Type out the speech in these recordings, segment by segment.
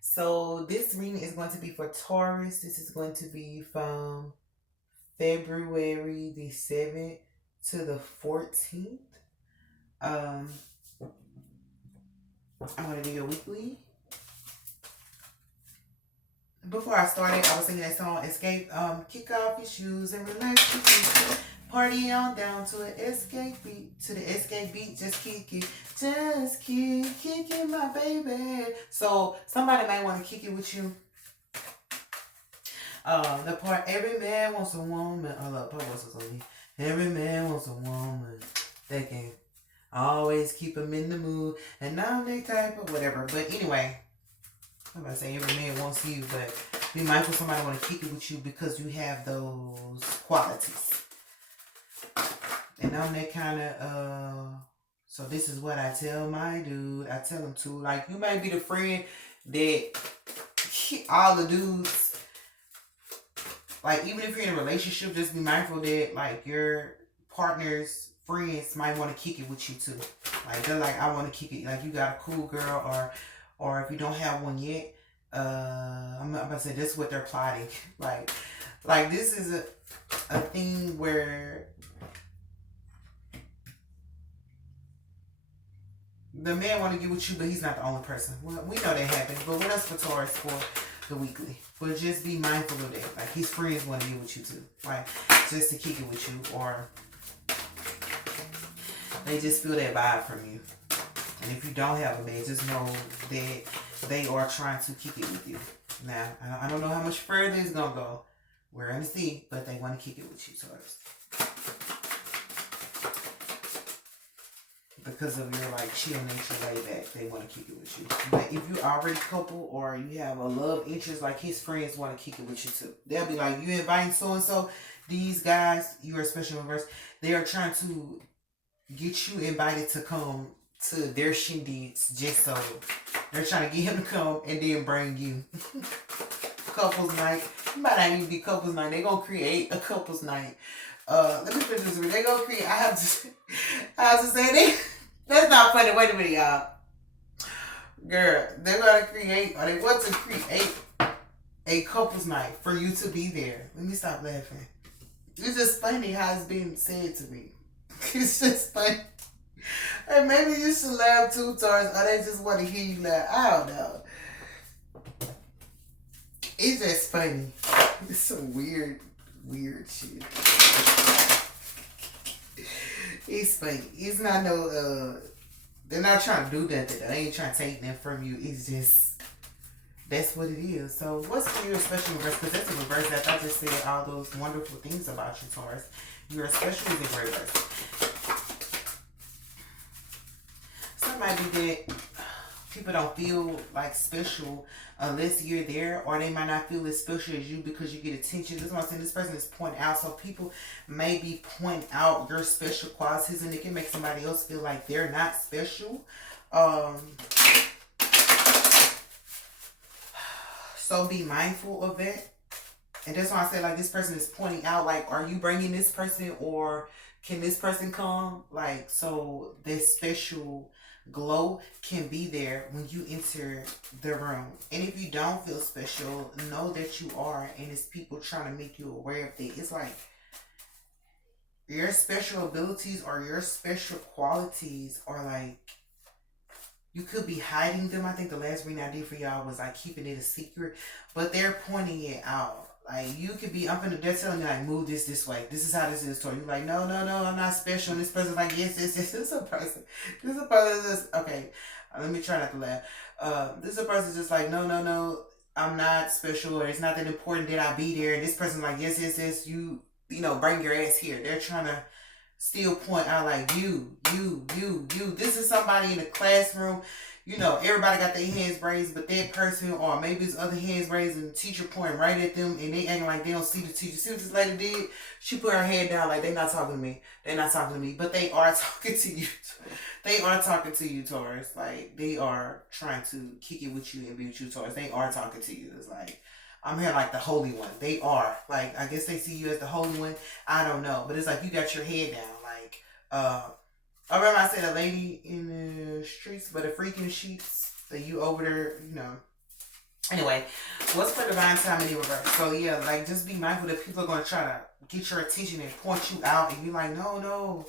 So this reading is going to be for Taurus. This is going to be from February the 7th to the 14th. Um, I'm going to do your weekly. Before I started, I was singing that song, Escape. Kick off your shoes and relax your feet. Party on down to an escape beat. To the escape beat, just kick it. Just kick it, my baby. So somebody might want to kick it with you. The part, every man wants a woman. I love Pop was on me. Every man wants a woman that can always keep him in the mood and not that type of whatever. But anyway, I'm about to say every man wants you, but be mindful somebody want to kick it with you because you have those qualities. And I'm that kind of, so this is what I tell my dude. I tell him to, like, you might be the friend that all the dudes, like, even if you're in a relationship, just be mindful that, like, your partner's friends might want to kick it with you too. Like, they're like, I want to kick it. Like, you got a cool girl, or if you don't have one yet, I'm about to say this is what they're plotting. Like this is a thing where the man want to get with you, but he's not the only person. Well, we know that happens, but what else for Taurus for the weekly? But just be mindful of that. Like, his friends want to get with you too. Like, just to kick it with you, or they just feel that vibe from you. And if you don't have a man, just know that they are trying to kick it with you. Now, I don't know how much further it's going to go. We're going to see, but they want to kick it with you, Taurus. Because of your, like, chill nature, way back, they want to kick it with you. Like, if you already couple or you have a love interest, like, his friends want to kick it with you too. They'll be like, you inviting so-and-so. These guys, you are special reverse. They are trying to get you invited to come to their shindigs, just so they're trying to get him to come and then bring you. Couples night. It might not even be couples night. They're going to create a couples night. Let me finish this. They're going to create, I have to say, that's not funny. Wait a minute, y'all. Girl, they're going to create, or they want to create a couples night for you to be there. Let me stop laughing. It's just funny how it's being said to me. It's just funny. Hey, maybe you should laugh too, Taurus, or they just want to hear you laugh. I don't know. It's just funny. It's some weird shit. It's funny. It's not no, they're not trying to do nothing. They ain't trying to take nothing from you. It's just, that's what it is. So what's for you a special reverse? Because that's a reverse after I just said all those wonderful things about you, Taurus. You're a special is a reverse. So it might be that people don't feel like special unless you're there, or they might not feel as special as you because you get attention. This is what I'm saying. This person is pointing out, so people maybe point out your special qualities, and it can make somebody else feel like they're not special. So be mindful of that. And that's why I say, like, this person is pointing out, like, are you bringing this person, or can this person come? Like, so this special glow can be there when you enter the room. And if you don't feel special, know that you are, and it's people trying to make you aware of that. It's like your special abilities or your special qualities are like, you could be hiding them. I think the last reading I did for y'all was like keeping it a secret, but they're pointing it out. Like, you could be, they're telling you, like, move this way. This is how this is toward you. Like, no, I'm not special. And this person's like, yes. This is a person. This is a person that's, okay, let me try not to laugh. This is a person just like, no, I'm not special, or it's not that important that I be there. And this person's like, yes, you bring your ass here. They're trying to still point out, like, you. This is somebody in the classroom. Everybody got their hands raised, but that person, or maybe it's other hands raised, and the teacher pointing right at them, and they acting like they don't see the teacher. See what this lady did? She put her head down like, they not talking to me. They're not talking to me, but they are talking to you. They are talking to you, Taurus. Like, they are trying to kick it with you and be with you, Taurus. They are talking to you. It's like, I'm here like the holy one. They are. Like, I guess they see you as the holy one. I don't know. But it's like you got your head down. Like, I remember I said a lady in the streets, but a freaking sheets that you over there, Anyway, what's for divine timing in reverse? So yeah, like just be mindful that people are gonna try to get your attention and point you out, and you're like, no, no,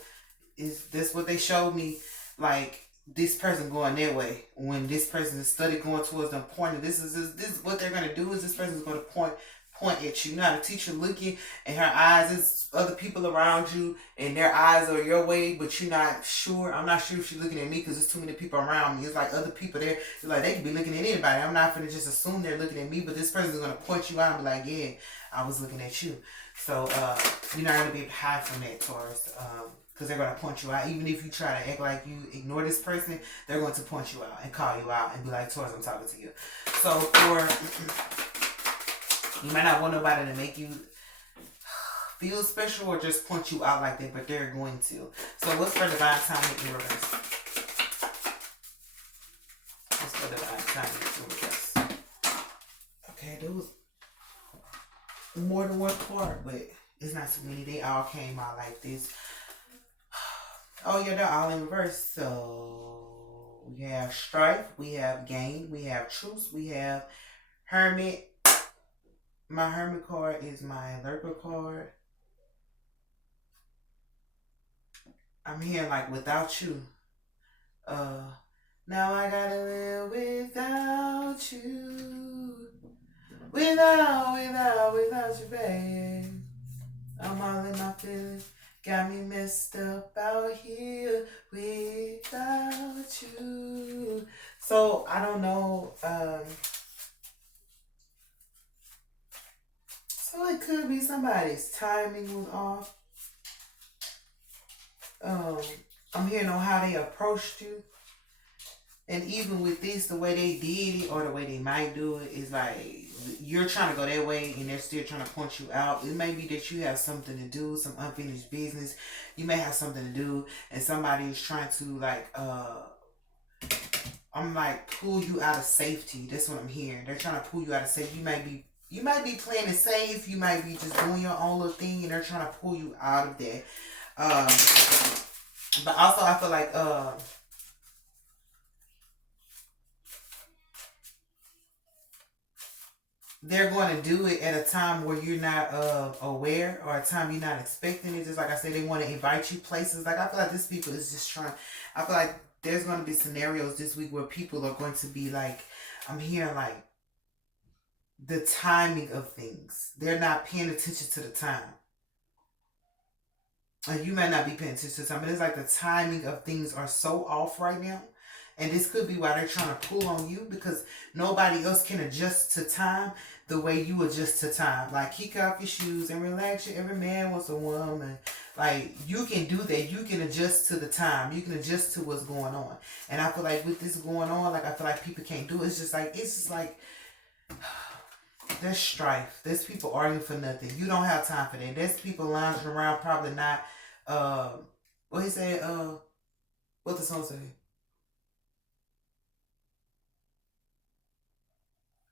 is this what they showed me? Like this person going their way when this person is study going towards them pointing. This is what they're gonna do. Is this person is gonna point at you. Now the teacher looking and her eyes is other people around you and their eyes are your way, but you're not sure. I'm not sure if she's looking at me because there's too many people around me. It's like other people there. It's like they could be looking at anybody. I'm not gonna just assume they're looking at me, but this person is gonna point you out and be like, yeah, I was looking at you. So you're not gonna be able to hide from that, Taurus. Because they're going to point you out. Even if you try to act like you ignore this person, they're going to point you out and call you out and be like, Taurus, I'm talking to you. So you might not want nobody to make you feel special or just point you out like that, but they're going to. So what's for divine timing in reverse? What's for divine timing in reverse? Okay, there was more than one part, but it's not too many. They all came out like this. Oh yeah, they're all in reverse. So we have strife, we have gain, we have truce, we have hermit. My hermit card is my lurker card. I'm here like without you. Now I gotta live without you. Without you, babe. I'm all in my feelings. Got me messed up out here without you. So I don't know. So it could be somebody's timing was off. I'm hearing on how they approached you. And even with this, the way they did it or the way they might do it is like you're trying to go that way and they're still trying to point you out. It may be that you have something to do, some unfinished business. You may have something to do and somebody is trying to like I'm like pull you out of safety. That's what I'm hearing. They're trying to pull you out of safety. You might be playing it safe. You might be just doing your own little thing and they're trying to pull you out of that. But also I feel like they're going to do it at a time where you're not aware or a time you're not expecting it. Just like I said, they want to invite you places. Like I feel like this people is just trying. I feel like there's going to be scenarios this week where people are going to be like, I'm hearing like the timing of things. They're not paying attention to the time. And you might not be paying attention to the time, but it's like the timing of things are so off right now. And this could be why they're trying to pull on you because nobody else can adjust to time the way you adjust to time. Like kick off your shoes and relax. Every man wants a woman. Like you can do that. You can adjust to the time. You can adjust to what's going on. And I feel like with this going on, like I feel like people can't do it. It's just like there's strife. There's people arguing for nothing. You don't have time for that. There's people lounging around probably not what he said, what the song say?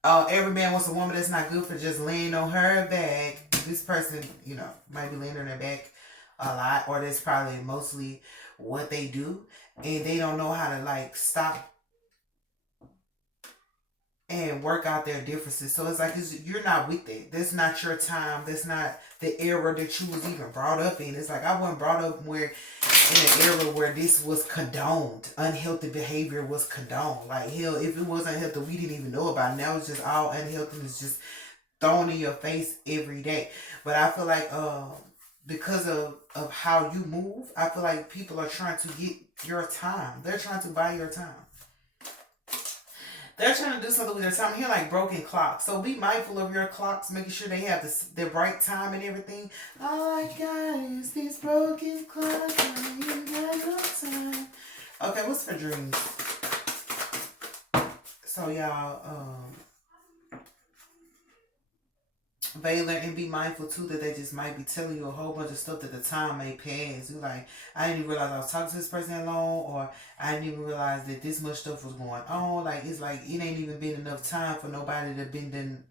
Every man wants a woman that's not good for just laying on her back. This person, might be laying on their back a lot, or that's probably mostly what they do, and they don't know how to like stop and work out their differences. So it's like you're not with it. That's not your time. That's not the era that you was even brought up in. It's like I wasn't brought up where in an era where this was condoned. Unhealthy behavior was condoned. Like hell, if it wasn't healthy, we didn't even know about it. Now it's just all unhealthy. It's just thrown in your face every day. But I feel like because of how you move, I feel like people are trying to get your time. They're trying to buy your time. They're trying to do something with their time. Here, like broken clocks. So be mindful of your clocks, making sure they have the right time and everything. All I got is these broken clocks. I ain't got no time. Okay, what's for dreams? So y'all, Baylor, and be mindful too that they just might be telling you a whole bunch of stuff that the time may pass. You like, I didn't even realize I was talking to this person that long, or I didn't even realize that this much stuff was going on. Like it's like it ain't even been enough time for nobody to been done.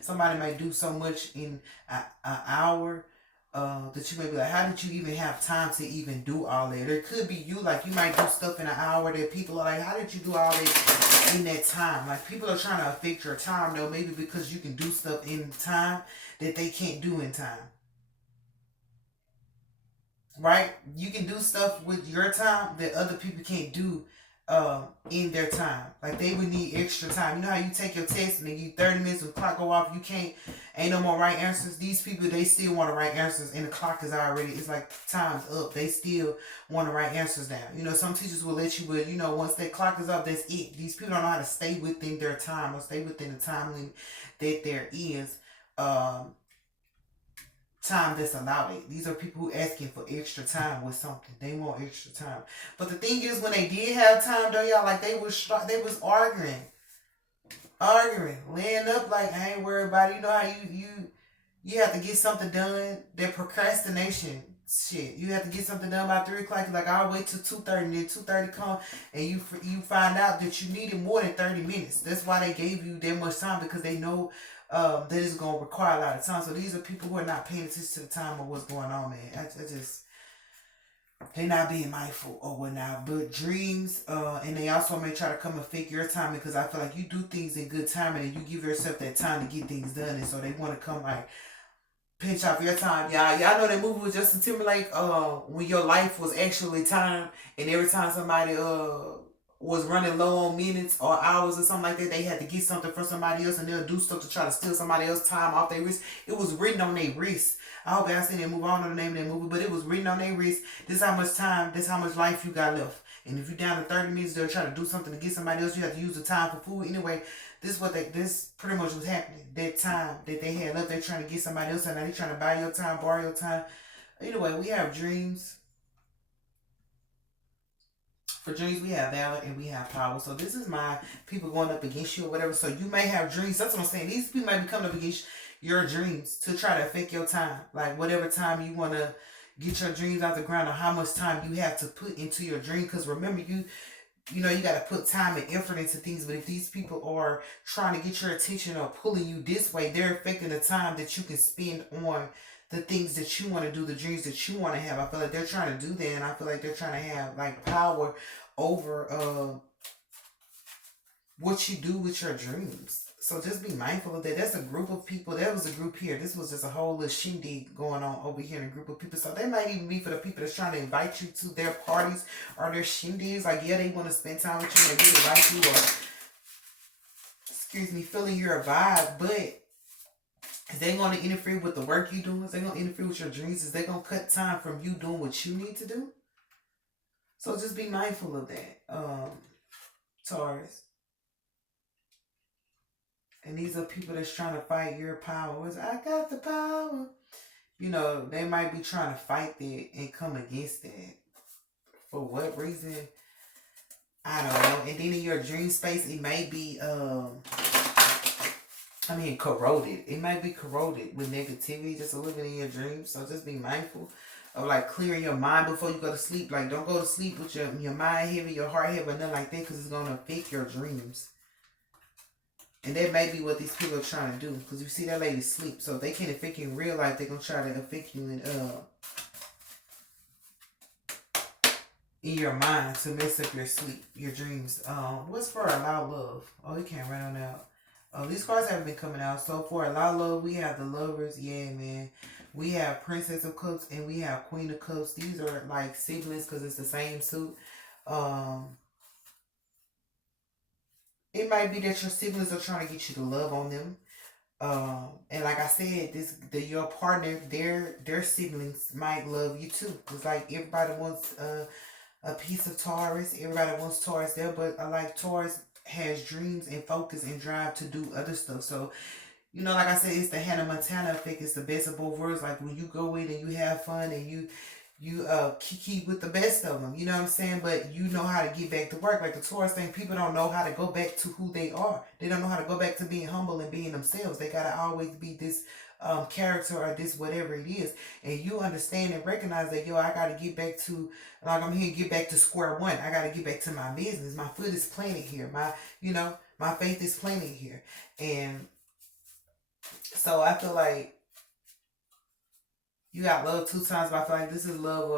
Somebody might do so much in an hour, that you may be like, how did you even have time to even do all that? There could be you, like you might do stuff in an hour that people are like, how did you do all that in that time? Like people are trying to affect your time though, maybe because you can do stuff in time that they can't do in time. Right? You can do stuff with your time that other people can't do in their time. Like they would need extra time. You know how you take your test and then you 30 minutes when the clock go off, you can't, ain't no more right answers. These people, they still want to write answers and the clock is already, it's like time's up. They still want to write answers down. You know, some teachers will let you, but you know, once that clock is up, that's it. These people don't know how to stay within their time or stay within the time limit that there is. Um, Time that's allowed it. These are people who asking for extra time with something. They want extra time. But the thing is, when they did have time, though, y'all, like they was arguing, laying up like I ain't worried about it. You know how you have to get something done. That procrastination shit. You have to get something done by 3 o'clock. You're like I'll wait till 2:30, and then 2:30 come, and you find out that you needed more than 30 minutes. That's why they gave you that much time because they know that it's gonna require a lot of time. So these are people who are not paying attention to the time of what's going on, man. I just they not being mindful or whatnot. But dreams, and they also may try to come and fake your timing because I feel like you do things in good timing and you give yourself that time to get things done, and so they want to come like pinch off your time. Y'all know that movie with Justin Timberlake, when your life was actually time, and every time somebody was running low on minutes or hours or something like that, they had to get something from somebody else and they'll do stuff to try to steal somebody else's time off their wrist. It was written on their wrist. I hope y'all seen that movie. I don't know the name of that movie, but it was written on their wrist. This is how much time, this is how much life you got left. And if you're down to 30 minutes, they'll try to do something to get somebody else. You have to use the time for food. Anyway, this pretty much was happening. That time that they had left, they're trying to get somebody else, and now they're trying to buy your time, borrow your time. Anyway, we have dreams. For dreams, we have valor and we have power. So this is my people going up against you or whatever. So you may have dreams. That's what I'm saying. These people might be coming up against your dreams to try to affect your time. Like whatever time you want to get your dreams out the ground or how much time you have to put into your dream. Because remember, you know, you got to put time and effort into things. But if these people are trying to get your attention or pulling you this way, they're affecting the time that you can spend on the things that you want to do, the dreams that you want to have. I feel like they're trying to do that, and I feel like they're trying to have like power over what you do with your dreams. So just be mindful of that. That's a group of people. That was a group here. This was just a whole little shindig going on over here in a group of people. So they might even be for the people that's trying to invite you to their parties or their shindigs. Like, yeah, they want to spend time with you. They really like you or, excuse me, feeling your vibe. But is they going to interfere with the work you doing? Is they going to interfere with your dreams? Is they going to cut time from you doing what you need to do? So just be mindful of that, Taurus. And these are people that's trying to fight your power. It's, I got the power. You know, they might be trying to fight that and come against that. For what reason? I don't know. And then in your dream space, it may be, corroded. It might be corroded with negativity just a little bit in your dreams. So just be mindful of like clearing your mind before you go to sleep. Like don't go to sleep with your mind heavy, your heart heavy, or nothing like that, because it's going to affect your dreams. And that may be what these people are trying to do. Because you see that lady sleep. So if they can't affect you in real life, they're going to try to affect you in your mind to mess up your sleep, your dreams. What's for allow love? Oh, it can't run on out. Oh, these cards haven't been coming out. So for allow love, we have the lovers. Yeah, man. We have Princess of Cups and we have Queen of Cups. These are like siblings because it's the same suit. Um, it might be that your siblings are trying to get you to love on them. And like I said, your partner, their siblings might love you too. It's like everybody wants a piece of Taurus. Everybody wants Taurus there, but like Taurus has dreams and focus and drive to do other stuff. So you know, like I said, it's the Hannah Montana effect. It's the best of both worlds. Like when you go in and you have fun and you kiki with the best of them. You know what I'm saying? But you know how to get back to work. Like the Taurus thing, people don't know how to go back to who they are. They don't know how to go back to being humble and being themselves. They gotta always be this character or this whatever it is. And you understand and recognize that, yo, I gotta get back to, like I'm here to get back to square one. I gotta get back to my business. My foot is planted here. My faith is planted here. And so I feel like You got love two times, but I feel like this is love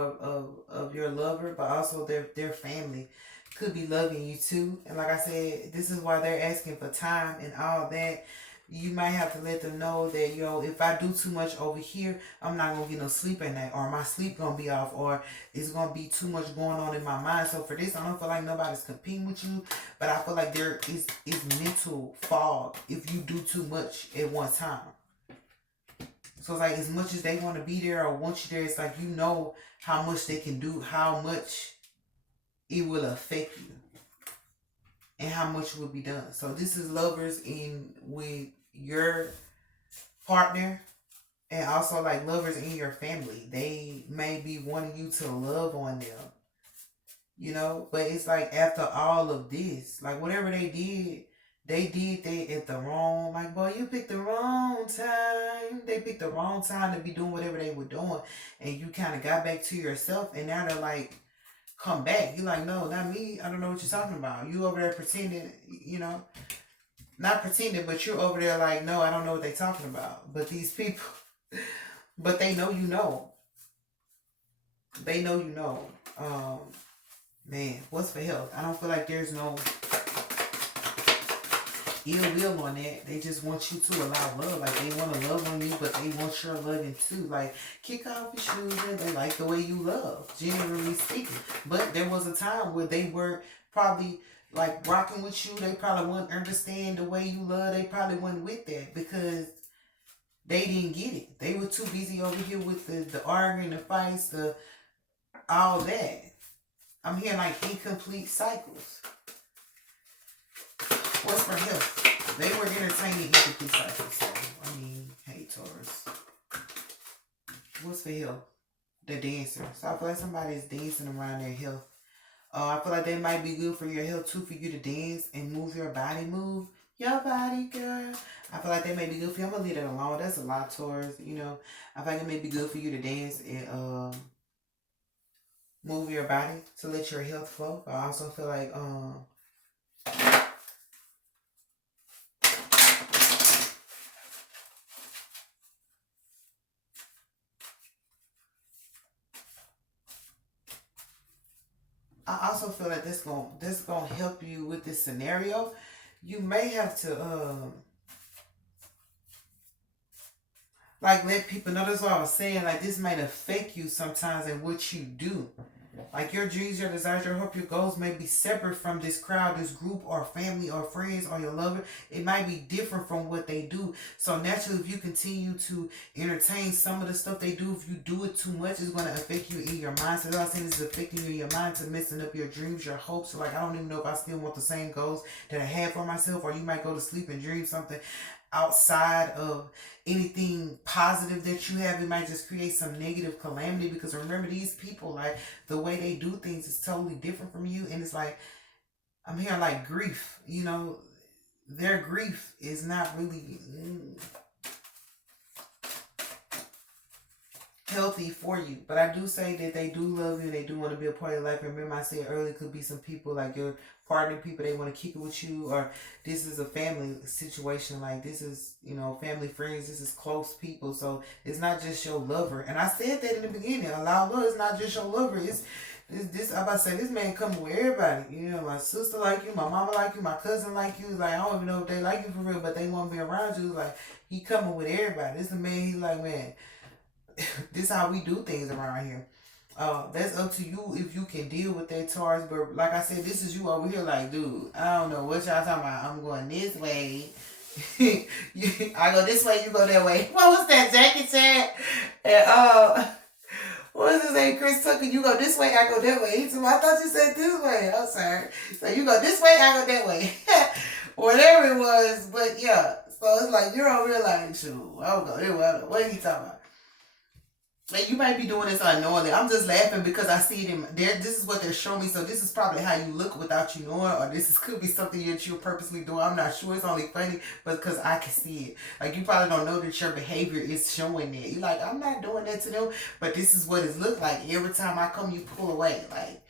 of your lover, but also their family could be loving you too. And like I said, this is why they're asking for time and all that. You might have to let them know that, if I do too much over here, I'm not gonna get no sleep at night, or my sleep gonna be off, or it's gonna be too much going on in my mind. So for this, I don't feel like nobody's competing with you, but I feel like there is mental fog if you do too much at one time. So it's like as much as they want to be there or want you there, it's like how much they can do, how much it will affect you, and how much will be done. So this is lovers in with your partner, and also like lovers in your family. They may be wanting you to love on them, but it's like after all of this, like whatever they did that at the wrong, like, boy, you picked the wrong time. They picked the wrong time to be doing whatever they were doing. And you kind of got back to yourself. And now they're like, come back. You're like, no, not me. I don't know what you're talking about. You over there pretending, not pretending, but you're over there like, no, I don't know what they're talking about. But these people, but they know you know. They know you know. Man, what's for health? I don't feel like there's no ill will on that. They just want you to allow love. Like they want to love on you, but they want your loving too. Like kick off your shoes and they like the way you love, generally speaking. But there was a time where they were probably like rocking with you. They probably wouldn't understand the way you love. They probably wouldn't with that because they didn't get it. They were too busy over here with the arguing, the fights, all that. I'm hearing like incomplete cycles. What's for health? They were entertaining incomplete cycles. So, hey, Taurus. What's for health? The dancer. So I feel like somebody is dancing around their health. I feel like they might be good for your health too, for you to dance and move your body. Move your body, girl. I feel like they may be good for you. I'm going to leave that alone. That's a lot, Taurus. I feel like it may be good for you to dance and move your body to let your health flow. But I also feel like this gonna help you with this scenario. You may have to like let people know. That's what I was saying. Like this might affect you sometimes in what you do. Like your dreams, your desires, your hope, your goals may be separate from this crowd, this group, or family, or friends, or your lover. It might be different from what they do. So naturally, if you continue to entertain some of the stuff they do, if you do it too much, it's going to affect you in your mind. So that's what I'm saying, it's affecting you in your mind to messing up your dreams, your hopes. So like, I don't even know if I still want the same goals that I had for myself, or you might go to sleep and dream something outside of anything positive that you have. It might just create some negative calamity, because remember, these people, like the way they do things is totally different from you. And it's like, I'm hearing like grief, their grief is not really healthy for you. But I do say that they do love you, they do want to be a part of your life. Remember I said earlier, could be some people like your partner, people they want to kick it with you, or this is a family situation. Like this is, family, friends, this is close people. So it's not just your lover. And I said that in the beginning, allow love is not just your lover. It's this I'm about to say, this man coming with everybody. My sister like you, my mama like you, my cousin like you. Like I don't even know if they like you for real, but they want to be around you. Like he coming with everybody. This the man, he like, man, this is how we do things around here. That's up to you if you can deal with that, Taurus. But like I said, this is you over here like, dude, I don't know what y'all talking about. I'm going this way. I go this way, you go that way. What was that Jackie said? And what was his name? Chris Tucker, you go this way, I go that way. He said, well, I thought you said this way. I'm sorry. So you go this way, I go that way. Whatever it was, but yeah. So it's like, you're over here like, shoot, I don't go this way. What are you talking about? Like you might be doing this unknowingly. I'm just laughing because I see them there. This is what they're showing me. So this is probably how you look without you knowing, or could be something that you're purposely doing. I'm not sure. It's only funny, but because I can see it. Like you probably don't know that your behavior is showing that. You're like, I'm not doing that to them, but this is what it looked like. Every time I come, you pull away. Like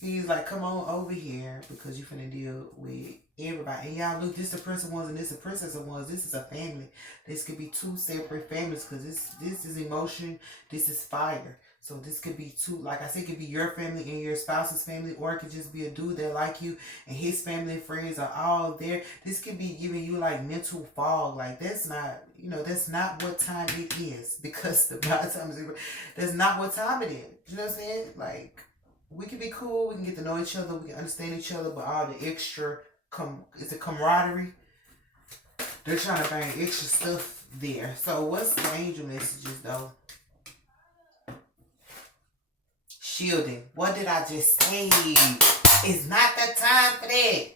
he's like, come on over here because you're finna deal with everybody. And y'all look, this the person ones and this the princess of ones. This is a family. This could be two separate families because this is emotion. This is fire. So this could be two, like I said, it could be your family and your spouse's family, or it could just be a dude that like you and his family and friends are all there. This could be giving you like mental fog. Like that's not, that's not what time it is because the by the time is that's not what time it is. You know what I'm saying? Like we can be cool, we can get to know each other, we can understand each other, but all the extra it's a camaraderie. They're trying to bring extra stuff there. So what's the angel messages though? Shielding. What did I just say? It's not the time for that.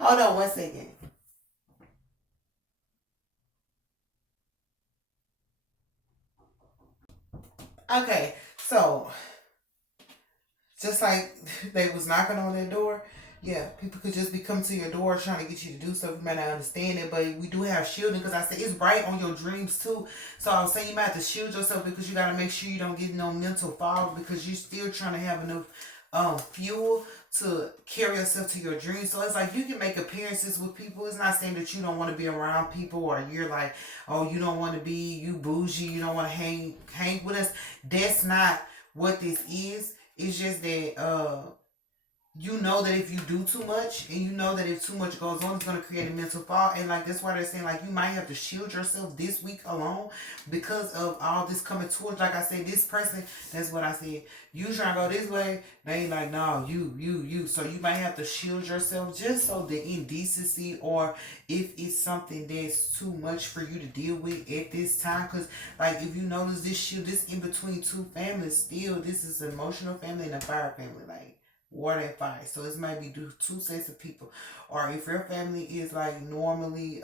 Hold on 1 second. Okay, so just like they was knocking on their door, yeah, people could just be coming to your door trying to get you to do stuff. You might not understand it, but we do have shielding because I said it's right on your dreams too. So I was saying you might have to shield yourself because you got to make sure you don't get no mental fog because you're still trying to have enough fuel to carry yourself to your dreams. So it's like you can make appearances with people. It's not saying that you don't want to be around people or you're like, oh, you don't want to be, you bougie, you don't want to hang with us. That's not what this is. It's just that you know that if you do too much and you know that if too much goes on, it's going to create a mental fall. And like that's why they're saying like you might have to shield yourself this week alone because of all this coming towards. Like I said, this person, that's what I said. You trying to go this way, they ain't like, no, you. So you might have to shield yourself just so the indecency or if it's something that's too much for you to deal with at this time. Because like if you notice this shield, this in between two families still, this is an emotional family and a fire family. Like water and fire. So this might be two sets of people. Or if your family is like normally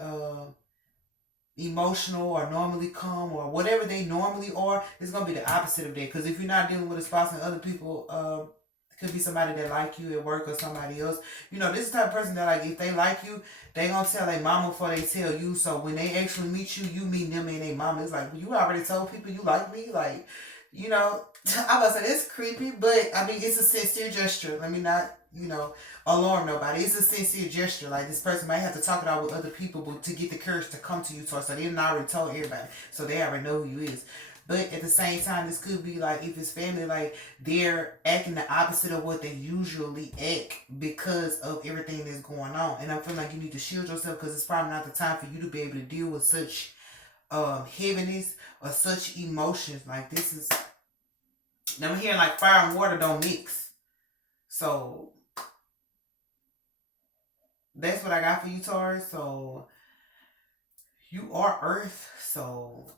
emotional or normally calm or whatever they normally are, it's gonna be the opposite of that. Because if you're not dealing with a spouse and other people, it could be somebody that like you at work or somebody else. This is the type of person that like if they like you, they gonna tell their mama before they tell you. So when they actually meet you, you meet them and their mama. It's like, well, you already told people you like me, like. I'm about to say it's creepy, but I mean it's a sincere gesture. Let me not, alarm nobody. It's a sincere gesture. Like this person might have to talk it out with other people, but to get the courage to come to you, so they didn't already told everybody, so they already know who you is. But at the same time, this could be like if it's family, like they're acting the opposite of what they usually act because of everything that's going on. And I feel like you need to shield yourself because it's probably not the time for you to be able to deal with such heaviness or such emotions. Like this is, I'm hearing like fire and water don't mix. So that's what I got for you, Taurus. So you are Earth, so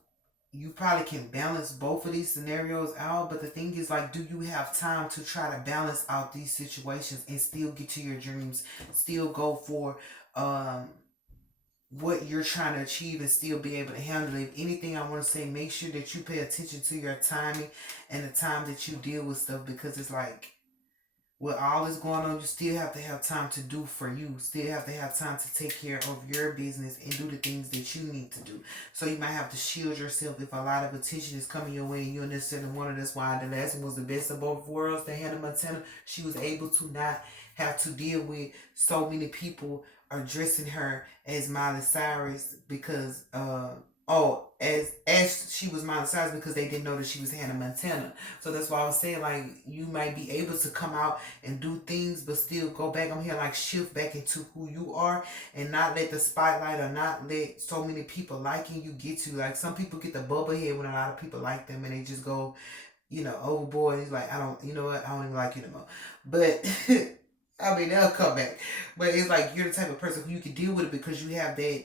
you probably can balance both of these scenarios out. But the thing is, like, do you have time to try to balance out these situations and still get to your dreams, still go for what you're trying to achieve and still be able to handle it? If anything, I want to say make sure that you pay attention to your timing and the time that you deal with stuff, because it's like with all this going on, you still have to have time to do for you. Still have to have time to take care of your business and do the things that you need to do. So you might have to shield yourself if a lot of attention is coming your way and you don't necessarily want it. That's why the last one was the best of both worlds. The Hannah Montana, she was able to not have to deal with so many people addressing her as Miley Cyrus because as she was Miley Cyrus because they didn't know that she was Hannah Montana. So that's why I was saying like you might be able to come out and do things but still go back on here, like shift back into who you are and not let the spotlight or not let so many people liking you get you. Like some people get the bubble head when a lot of people like them and they just go, overboard. It's like, I don't even like you no more. But I mean, they'll come back. But it's like you're the type of person who you can deal with it because you have that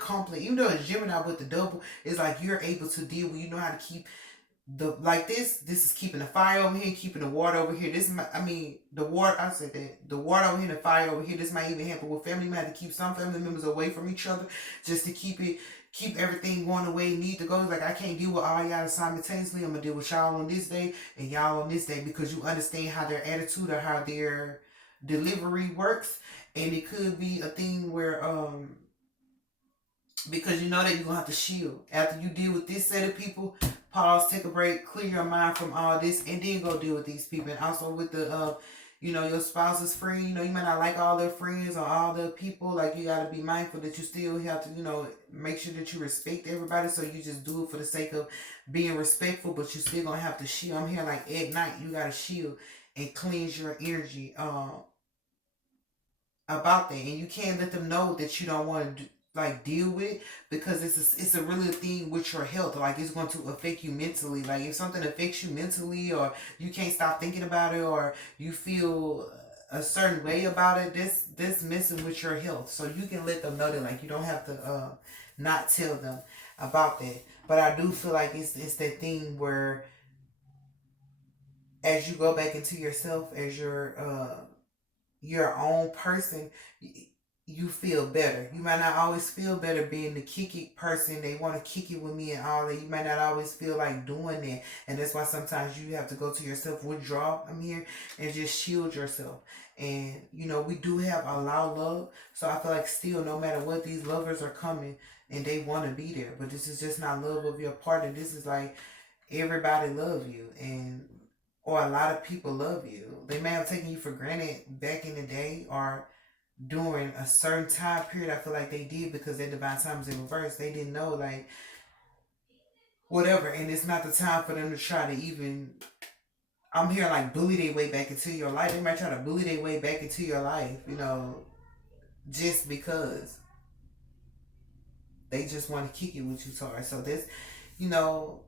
complete, even though it's Gemini with the double, it's like you're able to deal with, you know how to keep this is keeping the fire over here, keeping the water over here. The water, I said that, the water over here and the fire over here, this might even happen with family. You might have to keep some family members away from each other just to keep everything going the way it need to go. It's like, I can't deal with all y'all simultaneously. I'm going to deal with y'all on this day and y'all on this day, because you understand how their attitude or how their delivery works. And it could be a thing where because you know that you're gonna have to shield after you deal with this set of people. Pause, take a break, clear your mind from all this, and then go deal with these people. And also with the your spouse's friend, you might not like all their friends or all their people. Like, you got to be mindful that you still have to, make sure that you respect everybody. So you just do it for the sake of being respectful, but you still gonna have to shield. I'm here like at night, you gotta shield and cleanse your energy. About that, and you can't let them know that you don't want to like deal with it, because it's a really thing with your health. Like, it's going to affect you mentally. Like, if something affects you mentally, or you can't stop thinking about it, or you feel a certain way about it, this messing with your health. So you can let them know that, like, you don't have to not tell them about that. But I do feel like it's that thing where, as you go back into yourself, as your own person, you feel better. You might not always feel better being the kick it person. They want to kick it with me and all that. You might not always feel like doing that. And that's why sometimes you have to go to yourself, withdraw. I'm here, and just shield yourself. And, we do have a loud love. So I feel like still, no matter what, these lovers are coming and they want to be there. But this is just not love of your partner. This is like everybody love you. And or a lot of people love you. They may have taken you for granted back in the day, or during a certain time period. I feel like they did, because their divine time is in reverse. They didn't know, like, whatever, and it's not the time for them to try to even. I'm here like bully their way back into your life. They might try to bully their way back into your life, just because they just want to kick it with you, Taurus. So this, you know,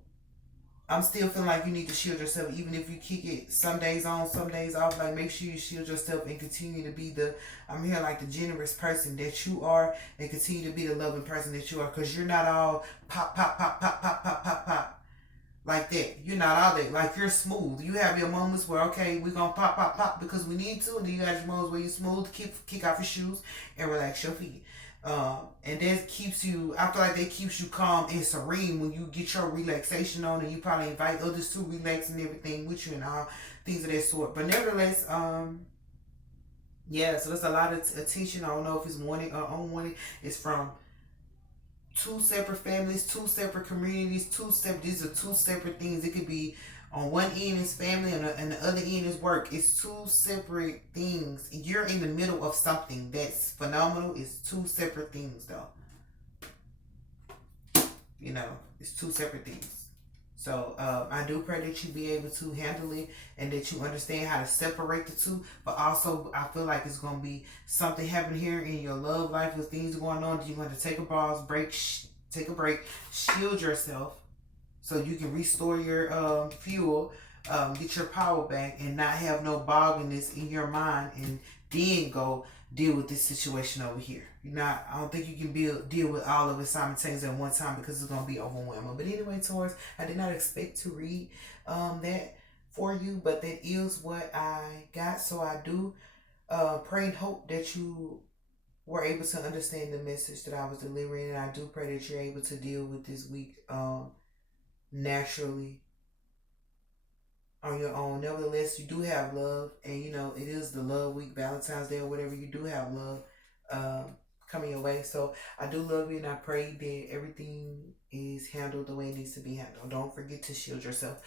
I'm still feeling like you need to shield yourself, even if you kick it some days on, some days off. Like, make sure you shield yourself and continue to be I'm here like the generous person that you are, and continue to be the loving person that you are, because you're not all pop, pop, pop, pop, pop, pop, pop, pop. Like that. You're not all that. Like, you're smooth. You have your moments where, okay, we're gonna pop, pop, pop because we need to, and then you got your moments where you're smooth, kick off your shoes and relax your feet. And that keeps you. I feel like that keeps you calm and serene when you get your relaxation on, and you probably invite others to relax and everything with you and all things of that sort. But nevertheless, yeah. So there's a lot of attention. I don't know if it's wanted or unwanted. It's from two separate families, two separate communities, two separate. These are two separate things. It could be on one end is family, and the other end is work. It's two separate things. You're in the middle of something that's phenomenal. It's two separate things, though. It's two separate things. So I do pray that you be able to handle it, and that you understand how to separate the two. But also, I feel like it's gonna be something happening here in your love life with things going on. You're going to take a pause, take a break, shield yourself, so you can restore your fuel, get your power back, and not have no bogginess in your mind, and then go deal with this situation over here. You're not. I don't think you can deal with all of it simultaneously at one time, because it's gonna be overwhelming. But anyway, Taurus, I did not expect to read that for you, but that is what I got. So I do pray and hope that you were able to understand the message that I was delivering, and I do pray that you're able to deal with this week naturally on your own. Nevertheless, you do have love, and it is the love week, Valentine's Day or whatever. You do have love coming your way. So I do love you, and I pray that everything is handled the way it needs to be handled. Don't forget to shield yourself.